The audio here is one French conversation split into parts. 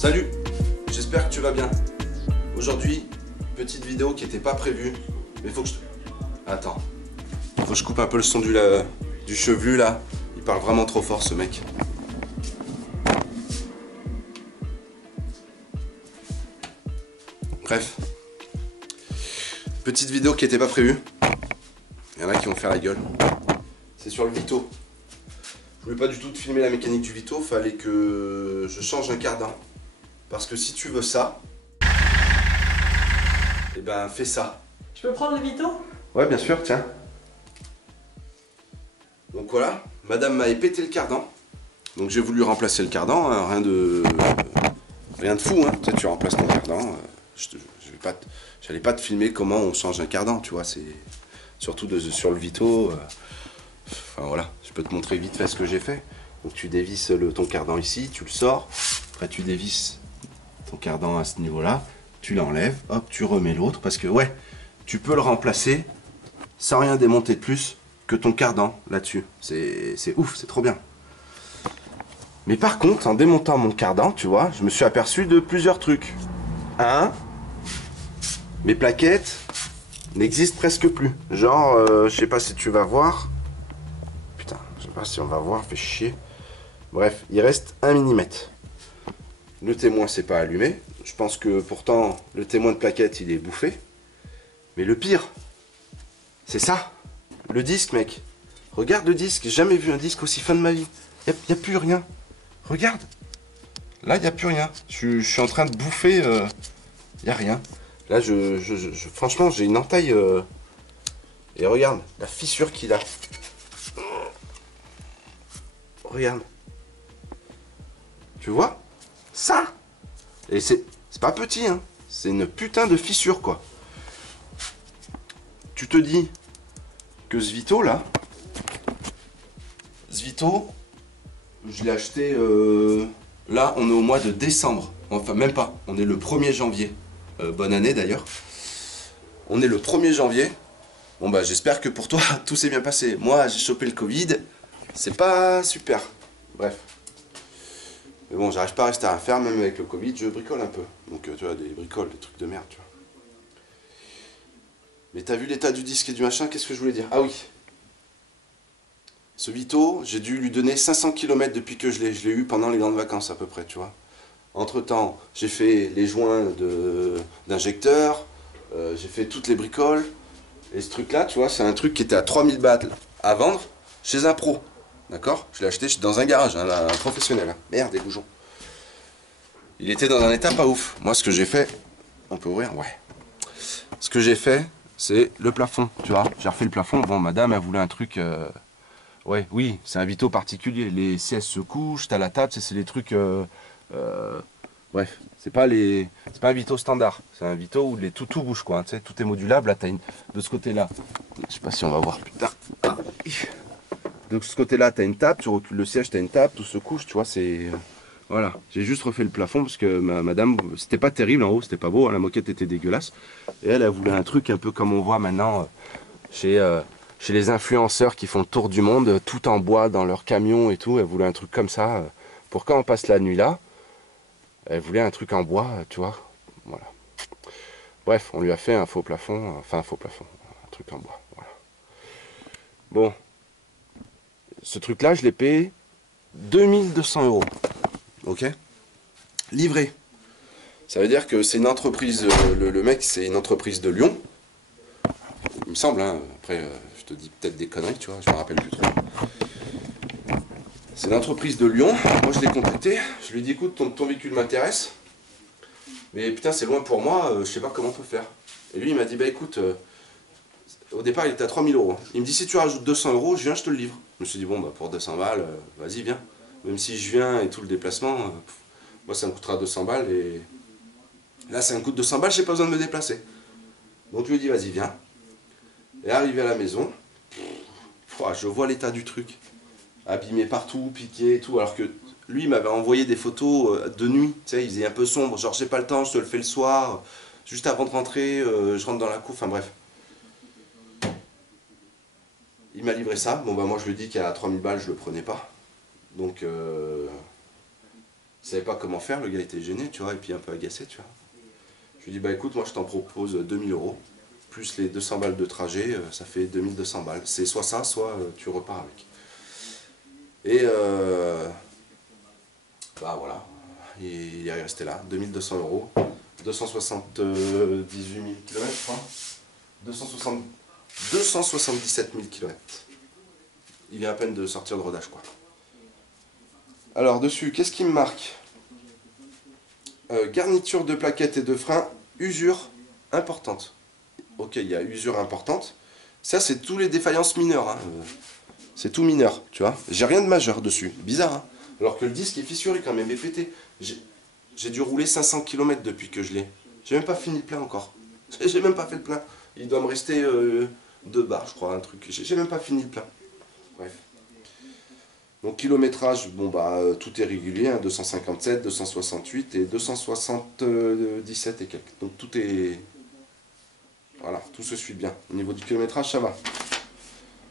Salut, j'espère que tu vas bien. Aujourd'hui, petite vidéo qui n'était pas prévue, mais faut que je... Attends, faut que je coupe un peu le son du chevelu là. Il parle vraiment trop fort ce mec. Bref, petite vidéo qui n'était pas prévue. Il y en a qui vont faire la gueule. C'est sur le Vito. Je voulais pas du tout te filmer la mécanique du Vito, fallait que je change un cardan. Parce que si tu veux ça, eh ben fais ça. Je peux prendre le Vito? Ouais, bien sûr, tiens. Donc voilà, madame m'avait pété le cardan. Donc j'ai voulu remplacer le cardan, hein, rien de fou, hein. Tu sais, tu remplaces ton cardan. J'allais pas te filmer comment on change un cardan, tu vois, c'est surtout sur le Vito. Enfin voilà, je peux te montrer vite fait ce que j'ai fait. Donc tu dévisses ton cardan ici, tu le sors. Après tu dévisses ton cardan à ce niveau-là, tu l'enlèves, hop, tu remets l'autre. Parce que ouais, tu peux le remplacer sans rien démonter de plus que ton cardan là-dessus. C'est ouf, c'est trop bien. Mais par contre, en démontant mon cardan, tu vois, je me suis aperçu de plusieurs trucs. Un, mes plaquettes n'existent presque plus. Genre, je sais pas si tu vas voir. Putain, je sais pas si on va voir, fait chier. Bref, il reste 1 mm. Le témoin s'est pas allumé. Je pense que pourtant, le témoin de plaquette, il est bouffé. Mais le pire, c'est ça. Le disque, mec. Regarde le disque. J'ai jamais vu un disque aussi fin de ma vie. Il n'y a plus rien. Regarde. Là, il n'y a plus rien. Je suis en train de bouffer. Il n'y a rien. Là, franchement, j'ai une entaille. Et regarde la fissure qu'il a. Regarde. Tu vois? Ça. Et c'est pas petit, hein. C'est une putain de fissure, quoi. Tu te dis que ce Vito, là, ce Vito, je l'ai acheté, là, on est au mois de décembre. Enfin, même pas. On est le 1er janvier. Bonne année, d'ailleurs. On est le 1er janvier. Bon, bah, j'espère que pour toi, tout s'est bien passé. Moi, j'ai chopé le Covid. C'est pas super. Bref. Mais bon, j'arrive pas à rester à faire, même avec le Covid, je bricole un peu. Donc, tu vois, des bricoles, des trucs de merde, tu vois. Mais t'as vu l'état du disque et du machin, qu'est-ce que je voulais dire? Ah oui. Ce Vito, j'ai dû lui donner 500 km depuis que je l'ai eu pendant les grandes vacances, à peu près, tu vois. Entre-temps, j'ai fait les joints d'injecteurs, j'ai fait toutes les bricoles. Et ce truc-là, tu vois, c'est un truc qui était à 3000 balles à vendre chez un pro. D'accord? Je l'ai acheté dans un garage, hein, un professionnel. Hein. Merde, des boujons. Il était dans un état pas ouf. Moi, ce que j'ai fait... On peut ouvrir? Ouais. Ce que j'ai fait, c'est le plafond, tu vois. J'ai refait le plafond. Bon, madame, elle voulait un truc... Ouais, oui, c'est un Vito particulier. Les sièges se couchent, t'as la table, c'est les trucs... Bref, c'est pas un Vito standard. C'est un Vito où tout bouge, quoi. Hein, tu sais, tout est modulable. Là, t'as de ce côté-là... Je sais pas si on va voir, putain. Ah. De ce côté-là, tu as une table, tu recules le siège, tu as une table, tout se couche, tu vois, c'est... Voilà, j'ai juste refait le plafond parce que madame, c'était pas terrible en haut, c'était pas beau, hein, la moquette était dégueulasse. Et elle voulait un truc un peu comme on voit maintenant chez les influenceurs qui font le tour du monde, tout en bois dans leur camion et tout. Elle voulait un truc comme ça pour quand on passe la nuit là. Elle voulait un truc en bois, tu vois, voilà. Bref, on lui a fait un faux plafond, un truc en bois, voilà. Bon. Ce truc-là, je l'ai payé 2200 €. Ok? Livré. Ça veut dire que c'est une entreprise, le mec, c'est une entreprise de Lyon. Il me semble, hein. Après, je te dis peut-être des conneries, tu vois, je me rappelle plus trop. C'est une entreprise de Lyon. Moi, je l'ai contacté. Je lui ai dit, écoute, ton véhicule m'intéresse. Mais putain, c'est loin pour moi, je sais pas comment on peut faire. Et lui, il m'a dit, bah écoute, au départ, il était à 3000 €. Il me dit, si tu rajoutes 200 €, je viens, je te le livre. Je me suis dit, bon, bah, pour 200 balles, vas-y, viens. Même si je viens et tout le déplacement, moi, ça me coûtera 200 balles. Et là, ça me coûte 200 balles, j'ai pas besoin de me déplacer. Donc, je lui ai dit, vas-y, viens. Et arrivé à la maison, je vois l'état du truc. Abîmé partout, piqué et tout. Alors que lui, il m'avait envoyé des photos de nuit. Tu sais, il faisait un peu sombre. Genre, j'ai pas le temps, je te le fais le soir. Juste avant de rentrer, je rentre dans la cour. Enfin, bref. Il m'a livré ça. Bon, bah, moi, je lui ai dit qu'à 3000 balles, je le prenais pas. Donc, Il savait pas comment faire, le gars était gêné, tu vois, et puis un peu agacé, tu vois. Je lui dis, bah écoute, moi je t'en propose 2000 euros, plus les 200 balles de trajet, ça fait 2200 balles. C'est soit ça, soit tu repars avec. Et bah voilà, il est resté là, 2200 euros, 278 000 km, je crois. 277 000 km. Il vient à peine de sortir de rodage, quoi. Alors dessus, qu'est-ce qui me marque? Garniture de plaquettes et de freins, usure importante. Ok, il y a usure importante. Ça, c'est tous les défaillances mineures. Hein. C'est tout mineur, tu vois. J'ai rien de majeur dessus. Bizarre, hein. Alors que le disque est fissuré quand même, est pété. J'ai dû rouler 500 km depuis que je l'ai. J'ai même pas fini le plein encore. J'ai même pas fait le plein. Il doit me rester 2 barres, je crois, un truc. J'ai même pas fini le plein. Bref. Donc kilométrage, bon bah tout est régulier, hein, 257, 268 et 277 et quelques. Donc tout est... Voilà, tout se suit bien. Au niveau du kilométrage, ça va.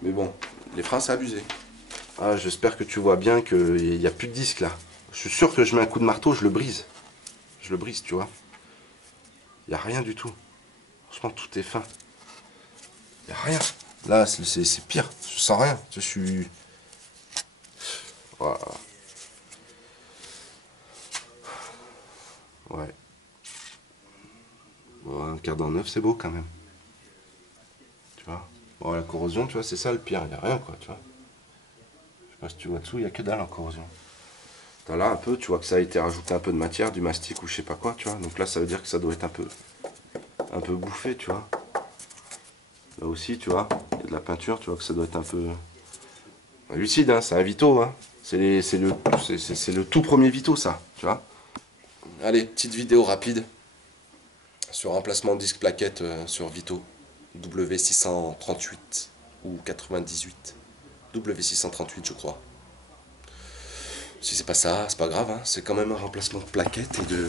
Mais bon, les freins, c'est abusé. Ah, j'espère que tu vois bien qu'il n'y a plus de disque là. Je suis sûr que je mets un coup de marteau, je le brise. Je le brise, tu vois. Il n'y a rien du tout. Franchement, tout est fin. Il n'y a rien. Là, c'est pire. Je sens rien. Je suis... Voilà. Ouais. Bon, un quart d'an neuf, c'est beau quand même. Tu vois. Bon, la corrosion, tu vois, c'est ça le pire. Il n'y a rien, quoi, tu vois. Je sais pas si tu vois dessous, il n'y a que dalle en corrosion. T'as là un peu, tu vois que ça a été rajouté un peu de matière, du mastic ou je sais pas quoi, tu vois. Donc là, ça veut dire que ça doit être un peu bouffé, tu vois. Là aussi, tu vois, il y a de la peinture, tu vois que ça doit être un peu lucide, hein, c'est un Vito, hein. C'est le tout premier Vito, ça, tu vois. Allez, petite vidéo rapide sur remplacement de disque plaquette sur Vito W638 ou 98. W638, je crois. Si c'est pas ça, c'est pas grave, hein. C'est quand même un remplacement de plaquette et de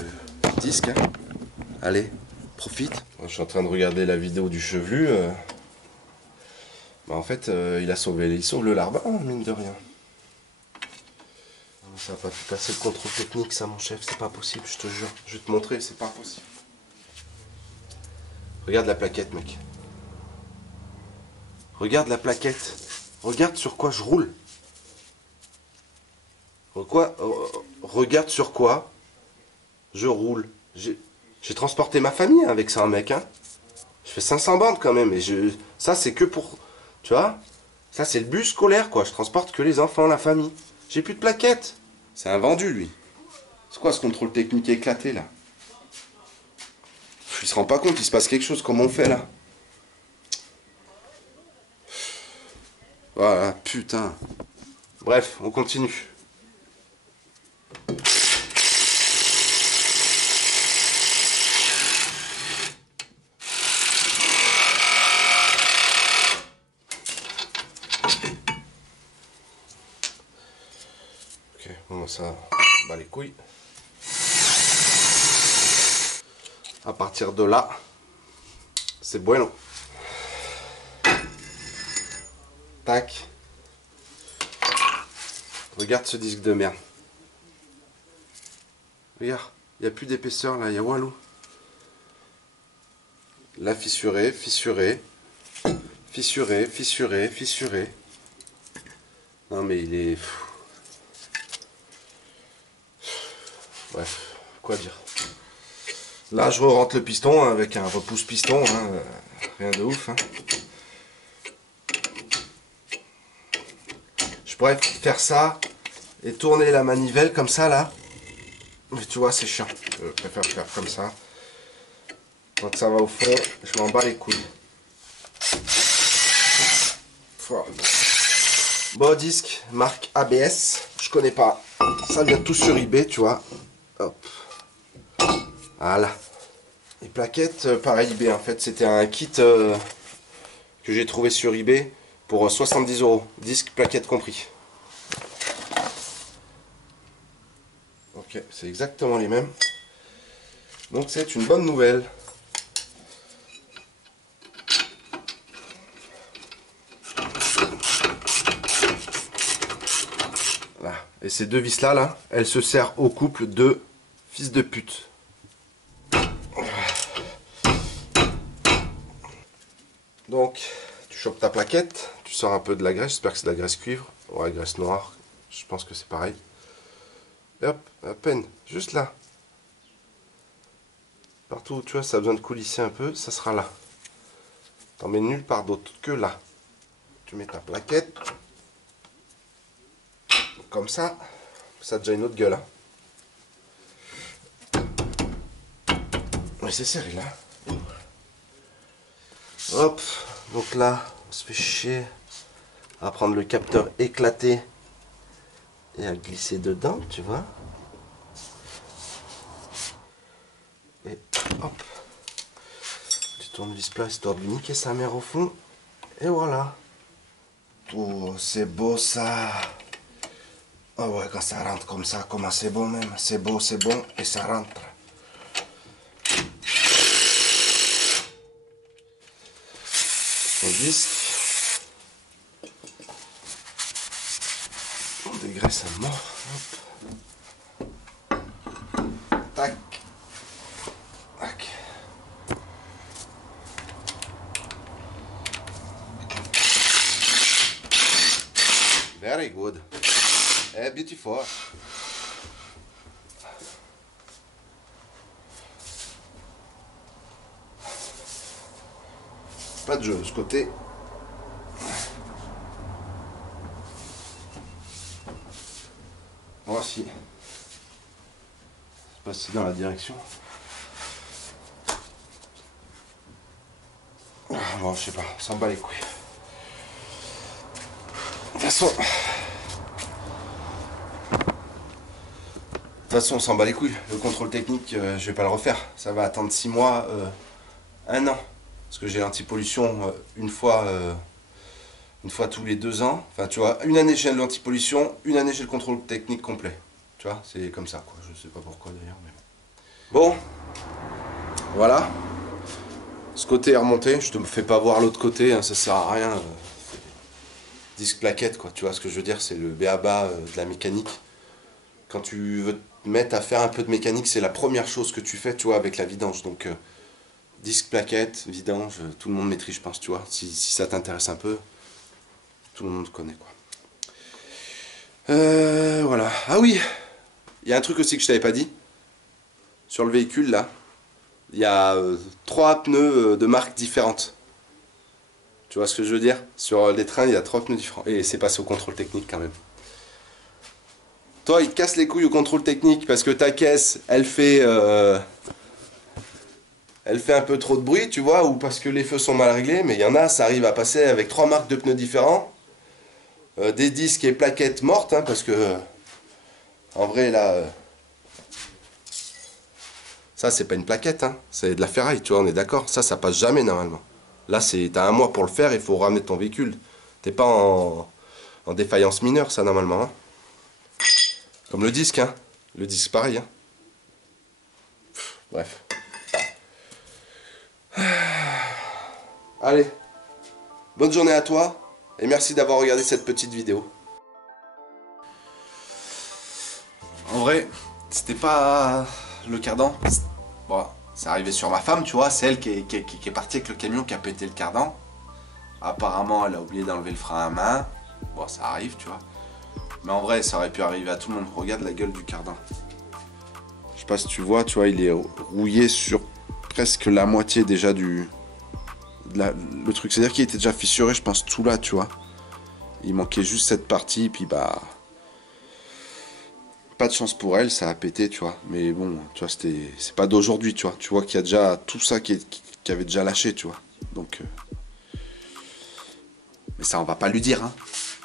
disque. Hein. Allez, profite. Je suis en train de regarder la vidéo du chevelu. Bah en fait, il sauve le larbin, mine de rien. Ça va pas tout casser le contrôle technique, ça, mon chef, c'est pas possible, je te jure. Je vais te montrer, c'est pas possible. Regarde la plaquette, mec. Regarde la plaquette. Regarde sur quoi je roule. Regarde sur quoi je roule. J'ai transporté ma famille avec ça, mec. Hein. Je fais 500 bandes quand même. Ça, c'est que pour... Tu vois. Ça, c'est le bus scolaire, quoi. Je transporte que les enfants, la famille. J'ai plus de plaquettes. C'est un vendu, lui. C'est quoi ce contrôle technique éclaté, là? Il se rend pas compte, il se passe quelque chose. Comment on fait, là? Voilà, putain. Bref, on continue. Ok, bon, ça bat les couilles. À partir de là, c'est bueno. Tac. Regarde ce disque de merde. Regarde, il n'y a plus d'épaisseur là, il y a Walou. Là, fissuré, fissuré. Fissuré, fissuré, fissuré. Non mais il est... Bref, quoi dire. Là, je rentre le piston avec un repousse piston, hein, rien de ouf. Hein. Je pourrais faire ça et tourner la manivelle comme ça là. Mais tu vois, c'est chiant. Je préfère faire comme ça. Quand ça va au fond, je m'en bats les couilles. Bon, disque, marque ABS. Je connais pas. Ça vient tout sur eBay, tu vois. Hop. Voilà. Les plaquettes, pareil eBay en fait. C'était un kit que j'ai trouvé sur eBay pour 70 €. Disque, plaquettes compris. Ok, c'est exactement les mêmes. Donc c'est une bonne nouvelle. Voilà. Et ces deux vis là, elles se serrent au couple de fils de pute. Donc, tu chopes ta plaquette, tu sors un peu de la graisse, j'espère que c'est de la graisse cuivre, ouais, graisse noire, je pense que c'est pareil. Et hop, à peine, juste là. Partout où tu vois, ça a besoin de coulisser un peu, ça sera là. T'en mets nulle part d'autre que là. Tu mets ta plaquette, comme ça a déjà une autre gueule. Hein. Mais c'est serré là. Hop, donc là, on se fait chier à prendre le capteur éclaté et à glisser dedans, tu vois. Et hop, tu tournes vis plat histoire de lui niquer sa mère au fond. Et voilà. Oh, c'est beau ça. Oh ouais, quand ça rentre comme ça, comment c'est beau même. C'est beau, c'est bon et ça rentre. On disque. On dégraisse à mort. Hop. Tac. Tac. Very good. Beautiful. Pas de jeu de ce côté. Voici. C'est passé dans la direction. Bon, je sais pas, on s'en bat les couilles. De toute façon, on s'en bat les couilles. Le contrôle technique, je vais pas le refaire. Ça va attendre 6 mois, 1 an. Parce que j'ai l'antipollution une fois tous les 2 ans. Enfin, tu vois, une année j'ai l'antipollution, une année j'ai le contrôle technique complet. Tu vois, c'est comme ça, quoi. Je sais pas pourquoi d'ailleurs. Mais... Bon, voilà. Ce côté est remonté. Je te fais pas voir l'autre côté, hein, ça sert à rien. Disque plaquette, quoi. Tu vois ce que je veux dire, c'est le b.a.-ba de la mécanique. Quand tu veux te mettre à faire un peu de mécanique, c'est la première chose que tu fais, tu vois, avec la vidange. Donc, disque plaquette, vidange, tout le monde maîtrise, je pense, tu vois. Si ça t'intéresse un peu, tout le monde connaît, quoi. Voilà. Ah oui, il y a un truc aussi que je t'avais pas dit. Sur le véhicule, là, il y a 3 pneus de marques différentes. Tu vois ce que je veux dire? Sur les trains, il y a 3 pneus différents. Et c'est passé au contrôle technique, quand même. Toi, il te casse les couilles au contrôle technique parce que ta caisse, elle fait un peu trop de bruit, tu vois, ou parce que les feux sont mal réglés, mais il y en a, ça arrive à passer avec 3 marques de pneus différents, des disques et plaquettes mortes, hein, parce que, en vrai, là, ça, c'est pas une plaquette, hein, c'est de la ferraille, tu vois, on est d'accord, ça passe jamais, normalement. Là, t'as 1 mois pour le faire, il faut ramener ton véhicule. T'es pas en défaillance mineure, ça, normalement, hein. Comme le disque, hein. Le disque, pareil, hein. Bref. Allez. Bonne journée à toi. Et merci d'avoir regardé cette petite vidéo. En vrai, c'était pas le cardan. Bon, c'est arrivé sur ma femme, tu vois. C'est elle qui est partie avec le camion qui a pété le cardan. Apparemment, elle a oublié d'enlever le frein à main. Bon, ça arrive, tu vois. Mais en vrai, ça aurait pu arriver à tout le monde. Regarde la gueule du cardan. Je sais pas si tu vois, il est rouillé sur presque la moitié déjà le truc. C'est-à-dire qu'il était déjà fissuré, je pense, tout là, tu vois. Il manquait juste cette partie, puis bah... Pas de chance pour elle, ça a pété, tu vois. Mais bon, tu vois, c'est pas d'aujourd'hui, tu vois. Tu vois qu'il y a déjà tout ça qui avait déjà lâché, tu vois. Donc... Mais ça, on va pas lui dire, hein.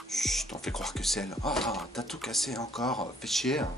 Chut, on fait croire que c'est elle. Oh, t'as tout cassé encore, fais chier, hein.